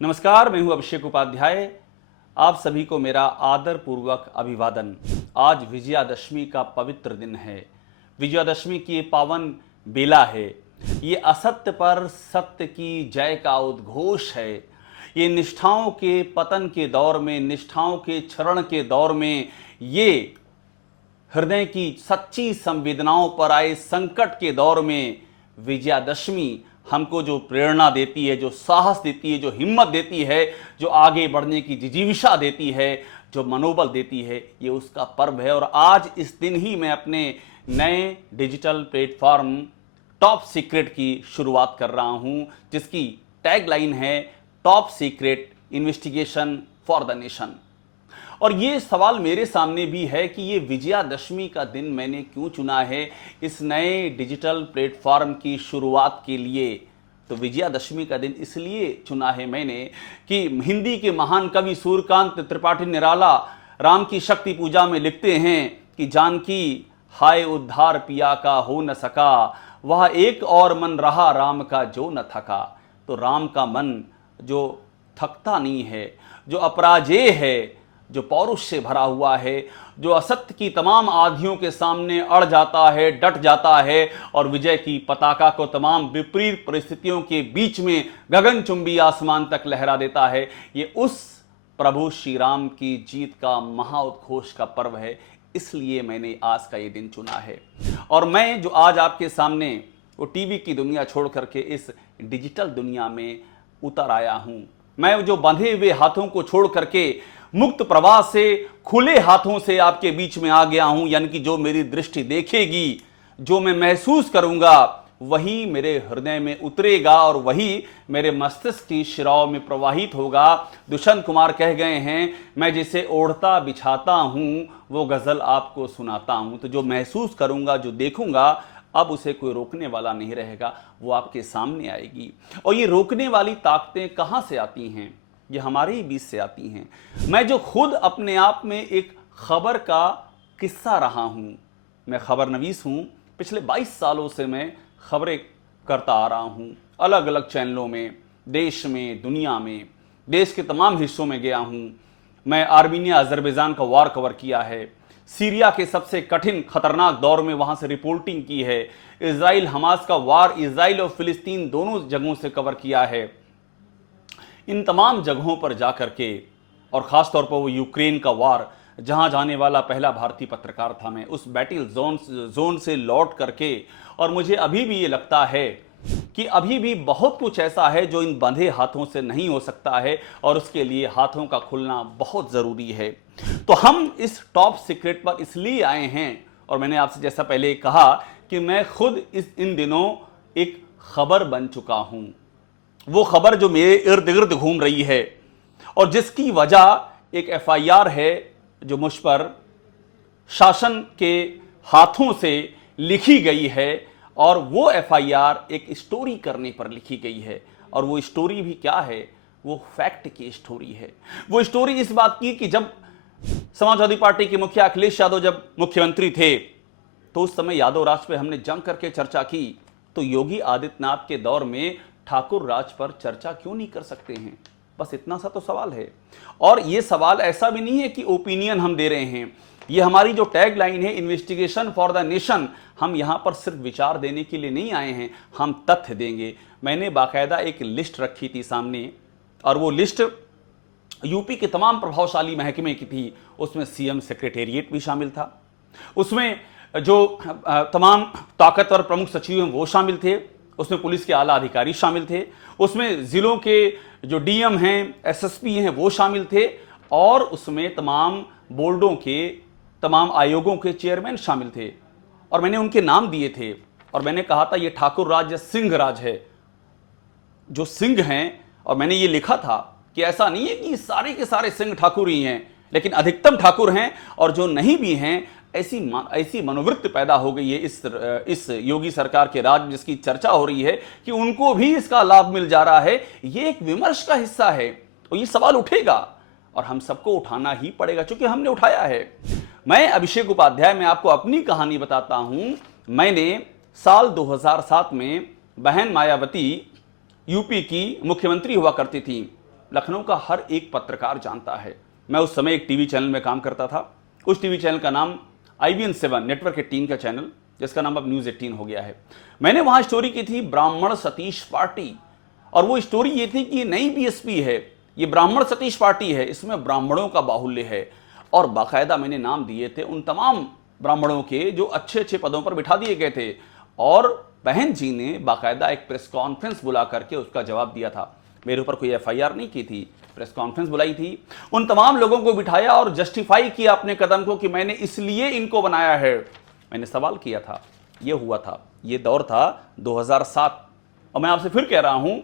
नमस्कार, मैं हूं अभिषेक उपाध्याय। आप सभी को मेरा आदर पूर्वक अभिवादन। आज विजयादशमी का पवित्र दिन है। विजयादशमी की ये पावन बेला है। ये असत्य पर सत्य की जय का उद्घोष है। ये निष्ठाओं के पतन के दौर में, निष्ठाओं के क्षरण के दौर में, ये हृदय की सच्ची संवेदनाओं पर आए संकट के दौर में विजयादशमी हमको जो प्रेरणा देती है, जो साहस देती है, जो हिम्मत देती है, जो आगे बढ़ने की जिजीविषा देती है, जो मनोबल देती है, ये उसका पर्व है। और आज इस दिन ही मैं अपने नए डिजिटल प्लेटफॉर्म टॉप सीक्रेट की शुरुआत कर रहा हूं, जिसकी टैगलाइन है top secret investigation for the nation. और ये सवाल मेरे सामने भी है कि ये विजयादशमी का दिन मैंने क्यों चुना है इस नए डिजिटल प्लेटफॉर्म की शुरुआत के लिए। तो विजयादशमी का दिन इसलिए चुना है मैंने कि हिंदी के महान कवि सूर्यकांत त्रिपाठी निराला राम की शक्ति पूजा में लिखते हैं कि जानकी हाय उद्धार पिया का हो न सका, वह एक और मन रहा राम का जो न थका। तो राम का मन जो थकता नहीं है, जो अपराजेय है, जो पौरुष से भरा हुआ है, जो असत्य की तमाम आधियों के सामने अड़ जाता है, डट जाता है और विजय की पताका को तमाम विपरीत परिस्थितियों के बीच में गगनचुंबी आसमान तक लहरा देता है, ये उस प्रभु श्री राम की जीत का महाउद्घोष का पर्व है। इसलिए मैंने आज का ये दिन चुना है। और मैं जो आज आपके सामने वो टीवी की दुनिया छोड़ करके इस डिजिटल दुनिया में उतर आया हूं, मैं जो बंधे हुए हाथों को छोड़ करके मुक्त प्रवाह से, खुले हाथों से आपके बीच में आ गया हूं। यानी कि जो मेरी दृष्टि देखेगी, जो मैं महसूस करूंगा, वही मेरे हृदय में उतरेगा और वही मेरे मस्तिष्क की शिराओं में प्रवाहित होगा। दुष्यंत कुमार कह गए हैं, मैं जिसे ओढ़ता बिछाता हूं वो गजल आपको सुनाता हूं। तो जो महसूस करूंगा, जो देखूंगा, अब उसे कोई रोकने वाला नहीं रहेगा, वो आपके सामने आएगी। और ये रोकने वाली ताकतें कहां से आती हैं? ये हमारे ही बीच से आती हैं। मैं जो खुद अपने आप में एक खबर का किस्सा रहा हूं, मैं खबर नवीस हूं। पिछले 22 सालों से मैं खबरें करता आ रहा हूं, अलग अलग चैनलों में, देश में, दुनिया में, देश के तमाम हिस्सों में गया हूं। मैं आर्मीनिया अजरबैजान का वार कवर किया है, सीरिया के सबसे कठिन खतरनाक दौर में वहां से रिपोर्टिंग की है, इजराइल हमास का वार, इजराइल और फिलिस्तीन दोनों जगहों से कवर किया है। इन तमाम जगहों पर जाकर के, और ख़ास तौर पर वो यूक्रेन का वार जहां जाने वाला पहला भारतीय पत्रकार था मैं, उस बैटल जोन से लौट करके, और मुझे अभी भी ये लगता है कि अभी भी बहुत कुछ ऐसा है जो इन बंधे हाथों से नहीं हो सकता है और उसके लिए हाथों का खुलना बहुत ज़रूरी है। तो हम इस टॉप सीक्रेट पर इसलिए आए हैं, और मैंने आपसे जैसा पहले कहा कि मैं खुद इन दिनों एक खबर बन चुका हूं। वो खबर जो मेरे इर्द गिर्द घूम रही है और जिसकी वजह एक एफआईआर है जो मुझ पर शासन के हाथों से लिखी गई है। और वो एफआईआर एक स्टोरी करने पर लिखी गई है। और वो स्टोरी भी क्या है? वो फैक्ट की स्टोरी है। वो स्टोरी इस बात की कि जब समाजवादी पार्टी के मुखिया अखिलेश यादव जब मुख्यमंत्री थे, तो उस समय यादव राज पे हमने जम करके चर्चा की। तो योगी आदित्यनाथ के दौर में ठाकुर राज पर चर्चा क्यों नहीं कर सकते हैं? बस इतना सा तो सवाल है। और ये सवाल ऐसा भी नहीं है कि ओपिनियन हम दे रहे हैं। ये हमारी जो टैग लाइन है, इन्वेस्टिगेशन फॉर द नेशन, हम यहां पर सिर्फ विचार देने के लिए नहीं आए हैं, हम तथ्य देंगे। मैंने बाकायदा एक लिस्ट रखी थी सामने, और वो लिस्ट यूपी के तमाम प्रभावशाली महकमे की थी। उसमें सीएम सेक्रेटेरिएट भी शामिल था, उसमें जो तमाम ताकतवर प्रमुख सचिव हैं वो शामिल थे, उसमें पुलिस के आला अधिकारी शामिल थे, उसमें जिलों के जो डीएम हैं, एसएसपी हैं, वो शामिल थे, और उसमें तमाम बोर्डों के, तमाम आयोगों के चेयरमैन शामिल थे। और मैंने उनके नाम दिए थे और मैंने कहा था ये ठाकुर राज या सिंह राज है, जो सिंह हैं। और मैंने ये लिखा था कि ऐसा नहीं है कि सारे के सारे सिंह ठाकुर ही हैं, लेकिन अधिकतम ठाकुर हैं, और जो नहीं भी हैं, ऐसी मनोवृत्ति पैदा हो गई है इस योगी सरकार के राज, जिसकी चर्चा हो रही है कि उनको भी इसका लाभ मिल जा रहा है। ये एक विमर्श का हिस्सा है और ये सवाल उठेगा और हम सबको उठाना ही पड़ेगा, क्योंकि हमने उठाया है। मैं अभिषेक उपाध्याय, मैं आपको अपनी कहानी बताता हूं। मैंने साल 2007 में बहन मायावती यूपी की मुख्यमंत्री हुआ करती थी, लखनऊ का हर एक पत्रकार जानता है। मैं उस समय एक टीवी चैनल में काम करता था। उस टीवी चैनल का नाम IBN7 नेटवर्क 18 का चैनल, जिसका नाम अब न्यूज़ 18 हो गया है। मैंने वहां स्टोरी की थी ब्राह्मण सतीश पार्टी, और वो स्टोरी ये थी कि नई BSP है, ये ब्राह्मण सतीश पार्टी है, इसमें ब्राह्मणों का बाहुल्य है। और बाकायदा मैंने नाम दिए थे उन तमाम ब्राह्मणों के जो अच्छे अच्छे पदों पर बिठा दिए गए थे, और बहन जी ने बाकायदा एक प्रेस कॉन्फ्रेंस बुला करके उसका जवाब दिया था। मेरे ऊपर कोई FIR नहीं की थी, प्रेस कॉन्फ्रेंस बुलाई थी, उन तमाम लोगों को बिठाया और जस्टिफाई किया अपने कदम को कि मैंने इसलिए इनको बनाया है। मैंने सवाल किया था, ये हुआ था, ये दौर था 2007। और मैं आपसे फिर कह रहा हूं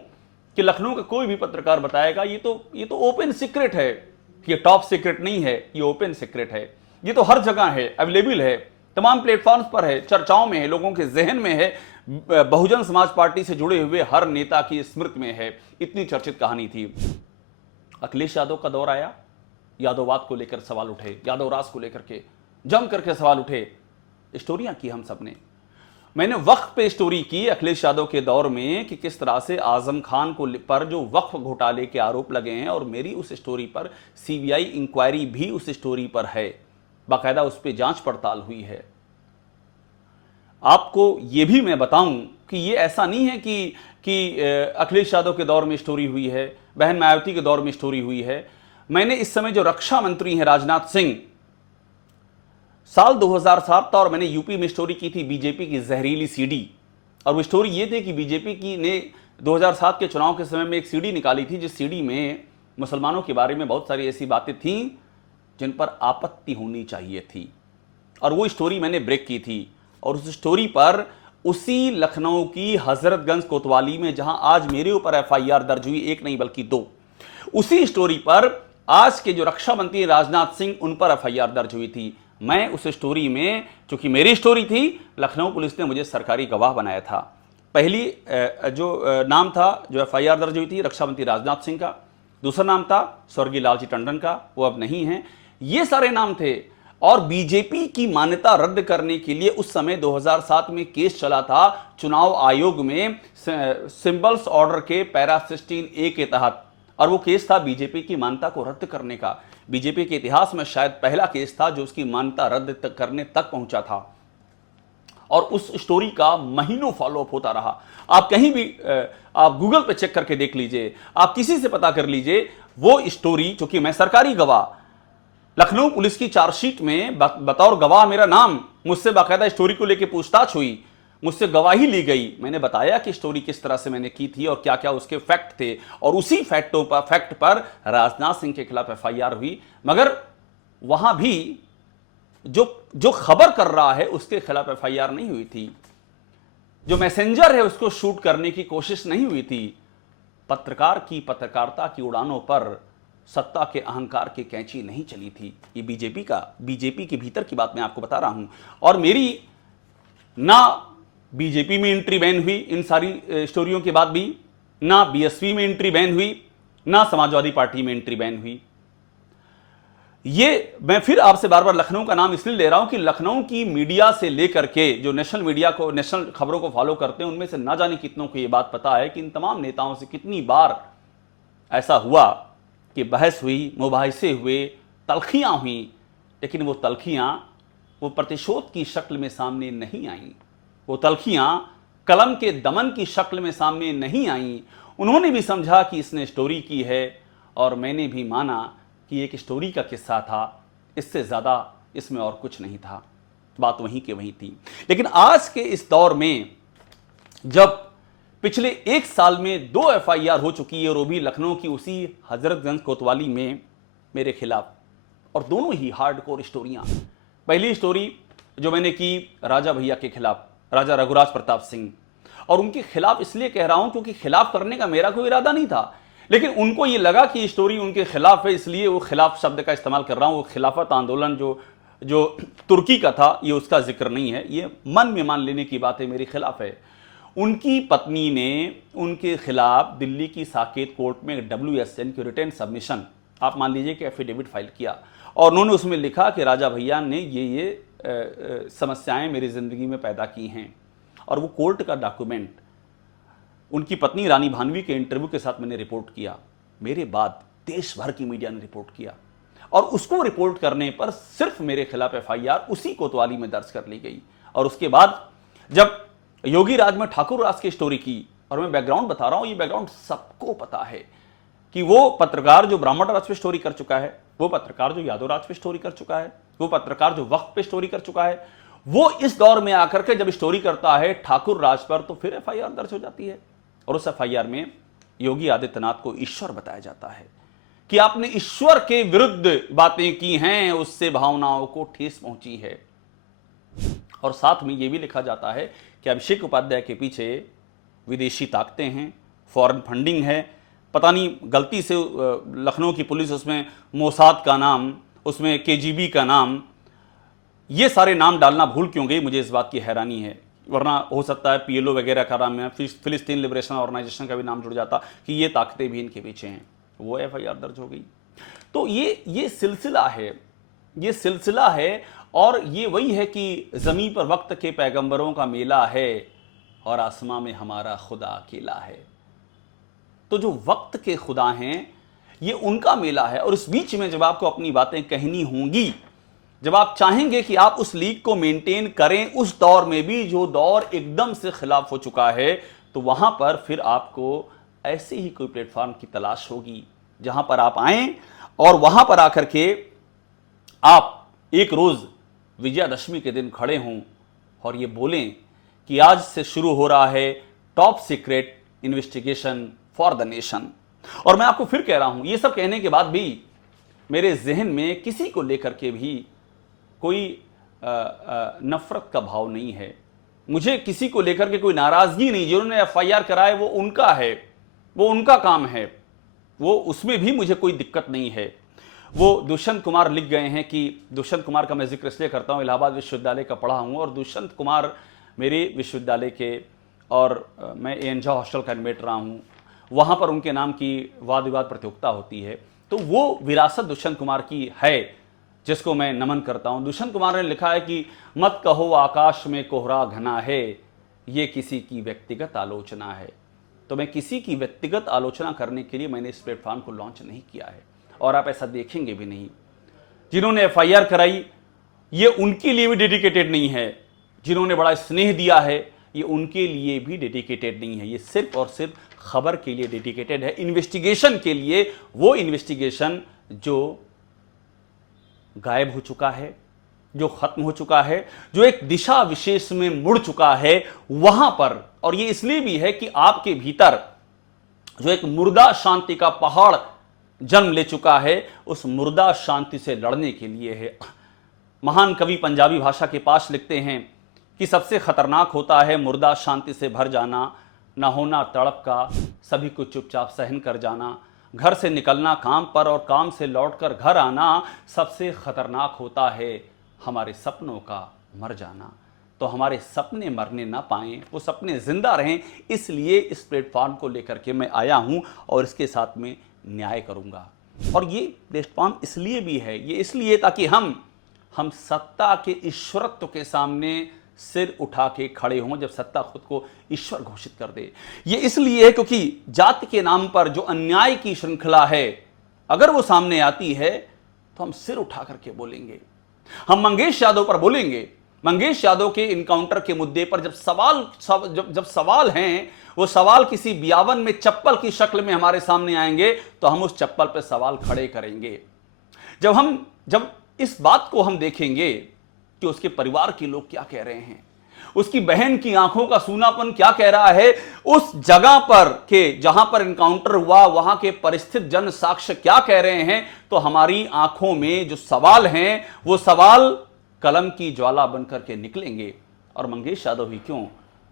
कि लखनऊ का कोई भी पत्रकार बताएगा ये तो ओपन सीक्रेट है, ये टॉप सीक्रेट नहीं है, ये ओपन सीक्रेट है, ये तो हर जगह है, अवेलेबल है, तमाम प्लेटफॉर्म्स पर है, चर्चाओं में है, लोगों के जहन में है, बहुजन समाज पार्टी से जुड़े हुए हर नेता की स्मृति में है। इतनी चर्चित कहानी थी। अखिलेश यादव का दौर आया, यादववाद को लेकर सवाल उठे, यादव राज को लेकर के जम करके सवाल उठे, स्टोरियां की हम सबने। मैंने वक्फ पे स्टोरी की अखिलेश यादव के दौर में कि किस तरह से आजम खान को पर जो वक्फ घोटाले के आरोप लगे हैं, और मेरी उस स्टोरी पर CBI इंक्वायरी भी उस स्टोरी पर है, बाकायदा उस पर जांच पड़ताल हुई है। आपको ये भी मैं बताऊं कि ये ऐसा नहीं है कि अखिलेश यादव के दौर में स्टोरी हुई है, बहन मायावती के दौर में स्टोरी हुई है। मैंने इस समय जो रक्षा मंत्री हैं राजनाथ सिंह, साल 2007 था, और मैंने यूपी में स्टोरी की थी बीजेपी की जहरीली CD। और वो स्टोरी ये थी कि बीजेपी की ने 2007 के चुनाव के समय में एक CD निकाली थी, जिस CD में मुसलमानों के बारे में बहुत सारी ऐसी बातें थीं जिन पर आपत्ति होनी चाहिए थी, और वो स्टोरी मैंने ब्रेक की थी। और उस स्टोरी पर उसी लखनऊ की हजरतगंज कोतवाली में, जहां आज मेरे ऊपर FIR दर्ज हुई, एक नहीं बल्कि 2, उसी स्टोरी पर आज के जो रक्षा मंत्री राजनाथ सिंह, उन पर FIR दर्ज हुई थी। मैं उस स्टोरी में, चूंकि मेरी स्टोरी थी, लखनऊ पुलिस ने मुझे सरकारी गवाह बनाया था। पहली जो नाम था जो FIR दर्ज हुई थी रक्षा मंत्री राजनाथ सिंह का, दूसरा नाम था स्वर्गीय लालजी टंडन का, वो अब नहीं है। ये सारे नाम थे। और बीजेपी की मान्यता रद्द करने के लिए उस समय 2007 में केस चला था चुनाव आयोग में, सिंबल्स ऑर्डर के पैरा 16A के तहत, और वो केस था बीजेपी की मान्यता को रद्द करने का। बीजेपी के इतिहास में शायद पहला केस था जो उसकी मान्यता रद्द करने तक पहुंचा था, और उस स्टोरी का महीनों फॉलोअप होता रहा। आप कहीं भी आप गूगल पे चेक करके देख लीजिए, आप किसी से पता कर लीजिए, वो स्टोरी, चूंकि मैं सरकारी गवाह, लखनऊ पुलिस की चार्जशीट में बतौर गवाह मेरा नाम, मुझसे बाकायदा स्टोरी को लेकर पूछताछ हुई, मुझसे गवाही ली गई, मैंने बताया कि स्टोरी किस तरह से मैंने की थी और क्या क्या उसके फैक्ट थे, और उसी फैक्ट पर राजनाथ सिंह के खिलाफ FIR हुई। मगर वहां भी जो खबर कर रहा है उसके खिलाफ FIR नहीं हुई थी, जो मैसेंजर है उसको शूट करने की कोशिश नहीं हुई थी। पत्रकार की पत्रकारिता की उड़ानों पर सत्ता के अहंकार की कैंची नहीं चली थी। ये बीजेपी के भीतर की बात मैं आपको बता रहा हूं। और मेरी ना बीजेपी में एंट्री बैन हुई इन सारी स्टोरियों के बाद भी, ना BSP में एंट्री बैन हुई, ना समाजवादी पार्टी में एंट्री बैन हुई। ये मैं फिर आपसे बार बार लखनऊ का नाम इसलिए ले रहा हूं कि लखनऊ की मीडिया से लेकर के जो नेशनल खबरों को फॉलो करते हैं, उनमें से ना जाने कितनों को यह बात पता है कि इन तमाम नेताओं से कितनी बार ऐसा हुआ कि बहस हुई, मुबाहिसे हुए, तलखियां हुई, लेकिन वो तलखियां वो प्रतिशोध की शक्ल में सामने नहीं आईं, वो तलखियां कलम के दमन की शक्ल में सामने नहीं आईं। उन्होंने भी समझा कि इसने स्टोरी की है, और मैंने भी माना कि एक स्टोरी का किस्सा था, इससे ज़्यादा इसमें और कुछ नहीं था। बात वहीं के वहीं थी। लेकिन आज के इस दौर में, जब पिछले 1 साल में 2 FIR हो चुकी है, और वो भी लखनऊ की उसी हजरतगंज कोतवाली में मेरे खिलाफ, और दोनों ही हार्डकोर स्टोरियां। पहली स्टोरी जो मैंने की राजा भैया के खिलाफ, राजा रघुराज प्रताप सिंह, और उनके खिलाफ इसलिए कह रहा हूं क्योंकि खिलाफ करने का मेरा कोई इरादा नहीं था, लेकिन उनको ये लगा कि स्टोरी उनके खिलाफ है, इसलिए वो खिलाफ शब्द का इस्तेमाल कर रहा हूं। वो खिलाफत आंदोलन जो तुर्की का था, ये उसका जिक्र नहीं है, ये मन में मान लेने की बात है, मेरे खिलाफ है। उनकी पत्नी ने उनके खिलाफ दिल्ली की साकेत कोर्ट में WSN की रिटर्न सबमिशन, आप मान लीजिए कि एफिडेविट फाइल किया, और उन्होंने उसमें लिखा कि राजा भैया ने ये समस्याएं मेरी ज़िंदगी में पैदा की हैं। और वो कोर्ट का डॉक्यूमेंट उनकी पत्नी रानी भानवी के इंटरव्यू के साथ मैंने रिपोर्ट किया। मेरे बाद देश भर की मीडिया ने रिपोर्ट किया और उसको रिपोर्ट करने पर सिर्फ मेरे खिलाफ एफआईआर उसी कोतवाली में दर्ज कर ली गई। और उसके बाद जब योगी राज में ठाकुर राज की स्टोरी की, और मैं बैकग्राउंड बता रहा हूं, ये बैकग्राउंड सबको पता है कि वो पत्रकार जो ब्राह्मण राज पे स्टोरी कर चुका है, वो पत्रकार जो यादव राज पे स्टोरी कर चुका है, वो पत्रकार जो वक्त पे स्टोरी कर चुका है, वो इस दौर में आकर के जब स्टोरी करता है ठाकुर राज पर, तो फिर एफआईआर दर्ज हो जाती है। और उस एफआईआर में योगी आदित्यनाथ को ईश्वर बताया जाता है कि आपने ईश्वर के विरुद्ध बातें की हैं, उससे भावनाओं को ठेस पहुंची है। और साथ में यह भी लिखा जाता है कि अभिषेक उपाध्याय के पीछे विदेशी ताकतें हैं, फॉरेन फंडिंग है, पता नहीं गलती से लखनऊ की पुलिस उसमें मोसाद का नाम, उसमें केजीबी का नाम, ये सारे नाम डालना भूल क्यों गई, मुझे इस बात की हैरानी है। वरना हो सकता है पीएलओ वगैरह का नाम है, फिलिस्तीन लिबरेशन ऑर्गेनाइजेशन का भी नाम जुड़ जाता कि ये ताकतें भी इनके पीछे हैं, वो एफआईआर दर्ज हो गई। तो ये सिलसिला है, ये सिलसिला है। और ये वही है कि ज़मीन पर वक्त के पैगंबरों का मेला है और आसमां में हमारा खुदा अकेला है। तो जो वक्त के खुदा हैं ये उनका मेला है। और इस बीच में जब आपको अपनी बातें कहनी होंगी, जब आप चाहेंगे कि आप उस लीग को मेंटेन करें उस दौर में भी जो दौर एकदम से खिलाफ हो चुका है, तो वहां पर फिर आपको ऐसे ही कोई प्लेटफॉर्म की तलाश होगी जहां पर आप आएं और वहां पर आकर के आप एक रोज विजयादशमी के दिन खड़े हों और ये बोलें कि आज से शुरू हो रहा है top secret investigation for the nation. और मैं आपको फिर कह रहा हूं, ये सब कहने के बाद भी मेरे जहन में किसी को लेकर के भी कोई नफरत का भाव नहीं है, मुझे किसी को लेकर के कोई नाराजगी नहीं। जिन्होंने एफआईआर कराए वो उनका है, वो उनका काम है, वो उसमें भी मुझे कोई दिक्कत नहीं है। वो दुष्यंत कुमार लिख गए हैं कि दुष्यंत कुमार का मैं जिक्र इसलिए करता हूँ, इलाहाबाद विश्वविद्यालय का पढ़ा हूँ और दुष्यंत कुमार मेरे विश्वविद्यालय के, और मैं एएनझा हॉस्टल का एडमिट रहा हूँ, वहाँ पर उनके नाम की वाद विवाद प्रतियोगिता होती है। तो वो विरासत दुष्यंत कुमार की है जिसको मैं नमन करता हूँ। दुष्यंत कुमार ने लिखा है कि मत कहो आकाश में कोहरा घना है, ये किसी की व्यक्तिगत आलोचना है। तो मैं किसी की व्यक्तिगत आलोचना करने के लिए मैंने इस प्लेटफॉर्म को लॉन्च नहीं किया है और आप ऐसा देखेंगे भी नहीं। जिन्होंने एफआईआर कराई ये उनके लिए भी डेडिकेटेड नहीं है, जिन्होंने बड़ा स्नेह दिया है ये उनके लिए भी डेडिकेटेड नहीं है। ये सिर्फ और सिर्फ खबर के लिए डेडिकेटेड है, इन्वेस्टिगेशन के लिए, वो इन्वेस्टिगेशन जो गायब हो चुका है, जो खत्म हो चुका है, जो एक दिशा विशेष में मुड़ चुका है वहां पर। और ये इसलिए भी है कि आपके भीतर जो एक मुर्दा शांति का पहाड़ जन्म ले चुका है, उस मुर्दा शांति से लड़ने के लिए है। महान कवि पंजाबी भाषा के पास लिखते हैं कि सबसे खतरनाक होता है मुर्दा शांति से भर जाना, ना होना तड़प का, सभी को चुपचाप सहन कर जाना, घर से निकलना काम पर और काम से लौटकर घर आना, सबसे खतरनाक होता है हमारे सपनों का मर जाना। तो हमारे सपने मरने ना पाएं, वो सपने जिंदा रहें, इसलिए इस प्लेटफॉर्म को लेकर के मैं आया हूं और इसके साथ में न्याय करूंगा। और ये प्लेटफॉर्म इसलिए भी है, ये इसलिए ताकि हम सत्ता के ईश्वरत्व के सामने सिर उठा के खड़े हों जब सत्ता खुद को ईश्वर घोषित कर दे। ये इसलिए है क्योंकि जाति के नाम पर जो अन्याय की श्रृंखला है अगर वो सामने आती है तो हम सिर उठा करके बोलेंगे। हम मंगेश यादव पर बोलेंगे, मंगेश यादव के इनकाउंटर के मुद्दे पर जब सवाल हैं, वो सवाल किसी बियावन में चप्पल की शक्ल में हमारे सामने आएंगे तो हम उस चप्पल पर सवाल खड़े करेंगे। जब इस बात को हम देखेंगे कि उसके परिवार के लोग क्या कह रहे हैं, उसकी बहन की आंखों का सूनापन क्या कह रहा है, उस जगह पर के जहां पर एनकाउंटर हुआ वहां के परिस्थित जन साक्ष्य क्या कह रहे हैं, तो हमारी आंखों में जो सवाल हैं वो सवाल कलम की ज्वाला बनकर के निकलेंगे। और मंगेश यादव ही क्यों,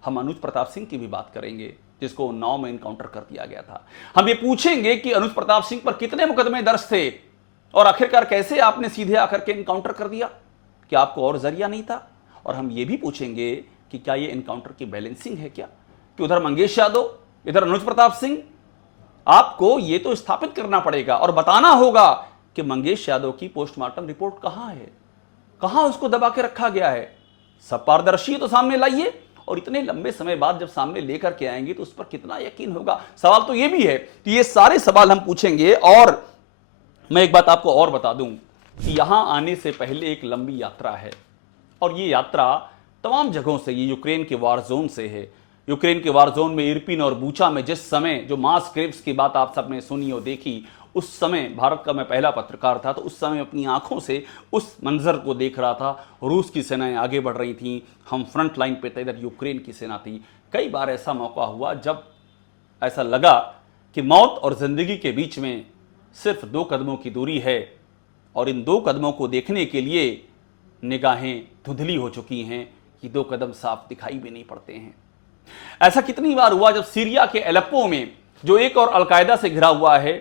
हम अनुज प्रताप सिंह की भी बात करेंगे जिसको उन्नाव में एनकाउंटर कर दिया गया था। हम ये पूछेंगे कि अनुज प्रताप सिंह पर कितने मुकदमे दर्ज थे और आखिरकार कैसे आपने सीधे आकर के एनकाउंटर कर दिया, क्या आपको और जरिया नहीं था। और हम ये भी पूछेंगे कि क्या ये एनकाउंटर की बैलेंसिंग है क्या, कि उधर मंगेश यादव इधर अनुज प्रताप सिंह। आपको ये तो स्थापित करना पड़ेगा और बताना होगा कि मंगेश यादव की पोस्टमार्टम रिपोर्ट कहां है, कहां उसको दबा के रखा गया है। सब पारदर्शी तो सामने लाइए और इतने लंबे समय बाद जब सामने लेकर के आएंगे तो उस पर कितना यकीन होगा। सवाल तो ये भी है कि ये सारे सवाल हम पूछेंगे। और मैं एक बात आपको और बता दूं कि यहां आने से पहले एक लंबी यात्रा है, और ये यात्रा तमाम जगहों से, ये यूक्रेन के वार जोन से है। यूक्रेन के वार जोन में इरपिन और बूचा में जिस समय जो मास ग्रेव्स की बात आप सबने सुनी और देखी, उस समय भारत का मैं पहला पत्रकार था, तो उस समय अपनी आंखों से उस मंजर को देख रहा था। रूस की सेनाएं आगे बढ़ रही थीं, हम फ्रंट लाइन पे थे, इधर यूक्रेन की सेना थी। कई बार ऐसा मौका हुआ जब ऐसा लगा कि मौत और जिंदगी के बीच में सिर्फ 2 कदमों की दूरी है, और इन 2 कदमों को देखने के लिए निगाहें धुंधली हो चुकी हैं कि 2 कदम साफ दिखाई भी नहीं पड़ते हैं। ऐसा कितनी बार हुआ जब सीरिया के एलेप्पो में, जो एक और अलकायदा से घिरा हुआ है,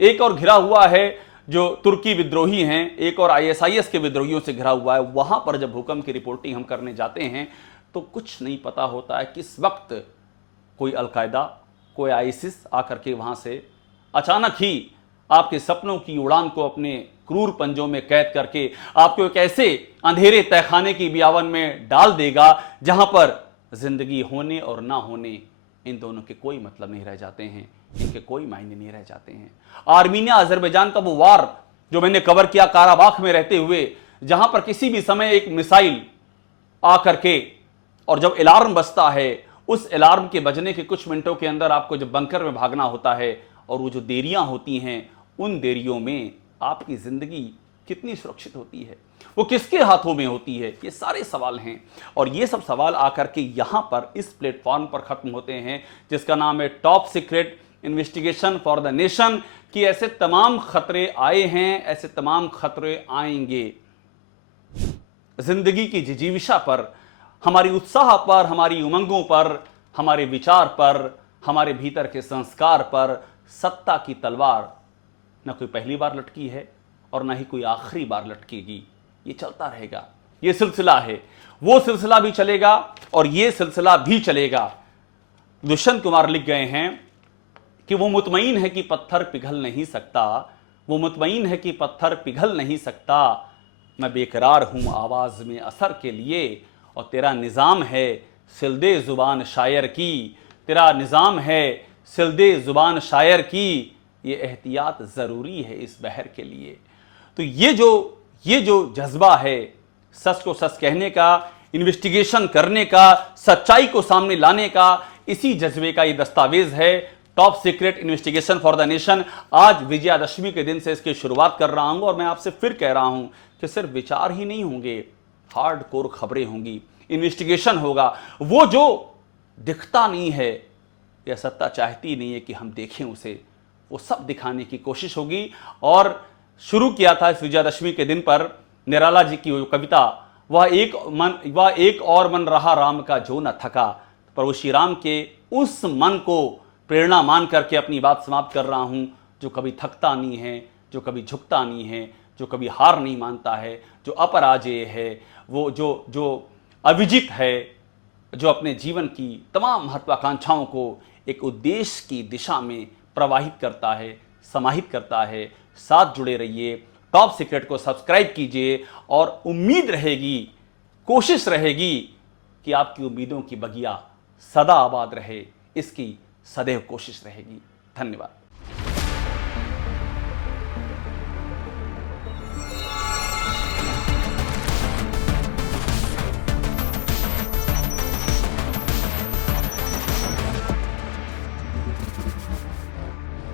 एक और घिरा हुआ है जो तुर्की विद्रोही हैं, एक और आईएसआईएस के विद्रोहियों से घिरा हुआ है, वहां पर जब भूकंप की रिपोर्टिंग हम करने जाते हैं तो कुछ नहीं पता होता है किस वक्त कोई अलकायदा, कोई आईसिस आकर के वहां से अचानक ही आपके सपनों की उड़ान को अपने क्रूर पंजों में कैद करके आपको एक ऐसे अंधेरे तहखाने की बियावन में डाल देगा जहां पर जिंदगी होने और ना होने, इन दोनों के कोई मतलब नहीं रह जाते हैं, इनके कोई मायने नहीं रह जाते हैं। आर्मीनिया अजरबैजान का वो वार जो मैंने कवर किया काराबाख में रहते हुए, जहां पर किसी भी समय एक मिसाइल आकर के, और जब अलार्म बजता है, उस अलार्म के बजने के कुछ मिनटों के अंदर आपको जब बंकर में भागना होता है, और वो जो देरियां होती हैं, उन देरियों में आपकी जिंदगी कितनी सुरक्षित होती है, वो किसके हाथों में होती है, ये सारे सवाल हैं। और ये सब सवाल आकर के यहां पर इस प्लेटफॉर्म पर खत्म होते हैं जिसका नाम है top secret investigation for the nation, कि ऐसे तमाम खतरे आए हैं, ऐसे तमाम खतरे आएंगे। जिंदगी की जिजीविशा पर, हमारी उत्साह पर, हमारी उमंगों पर, हमारे विचार पर, हमारे भीतर के संस्कार पर सत्ता की तलवार न कोई पहली बार लटकी है और न ही कोई आखिरी बार लटकेगी। ये चलता रहेगा, ये सिलसिला है, वो सिलसिला भी चलेगा और ये सिलसिला भी चलेगा। दुष्यंत कुमार लिख गए हैं कि वो मुतमईन है कि पत्थर पिघल नहीं सकता, वो मुतमईन है कि पत्थर पिघल नहीं सकता, मैं बेकरार हूं आवाज में असर के लिए, और तेरा निजाम है सिलदे जुबान शायर की, तेरा निजाम है सिलदे जुबान शायर की, ये एहतियात जरूरी है इस बहर के लिए। तो ये जो जज्बा है सच को सच कहने का, इन्वेस्टिगेशन करने का, सच्चाई को सामने लाने का, इसी जज्बे का ये दस्तावेज है top secret investigation for the nation. आज विजयादशमी के दिन से इसकी शुरुआत कर रहा हूं, और मैं आपसे फिर कह रहा हूं कि सिर्फ विचार ही नहीं होंगे, हार्डकोर खबरें होंगी, इन्वेस्टिगेशन होगा। वो जो दिखता नहीं है या सत्ता चाहती नहीं है कि हम देखें उसे, वो सब दिखाने की कोशिश होगी। और शुरू किया था इस विजयादशमी के दिन पर निराला जी की वो कविता, वह एक और मन रहा राम का जो न थका, प्रभु श्री राम के उस मन को प्रेरणा मान करके अपनी बात समाप्त कर रहा हूं, जो कभी थकता नहीं है, जो कभी झुकता नहीं है, जो कभी हार नहीं मानता है, जो अपराजेय है, वो जो अविजित है, जो अपने जीवन की तमाम महत्वाकांक्षाओं को एक उद्देश्य की दिशा में प्रवाहित करता है, समाहित करता है। साथ जुड़े रहिए, टॉप सीक्रेट को सब्सक्राइब कीजिए, और उम्मीद रहेगी, कोशिश रहेगी कि आपकी उम्मीदों की बगिया सदा आबाद रहे, इसकी सदैव कोशिश रहेगी। धन्यवाद।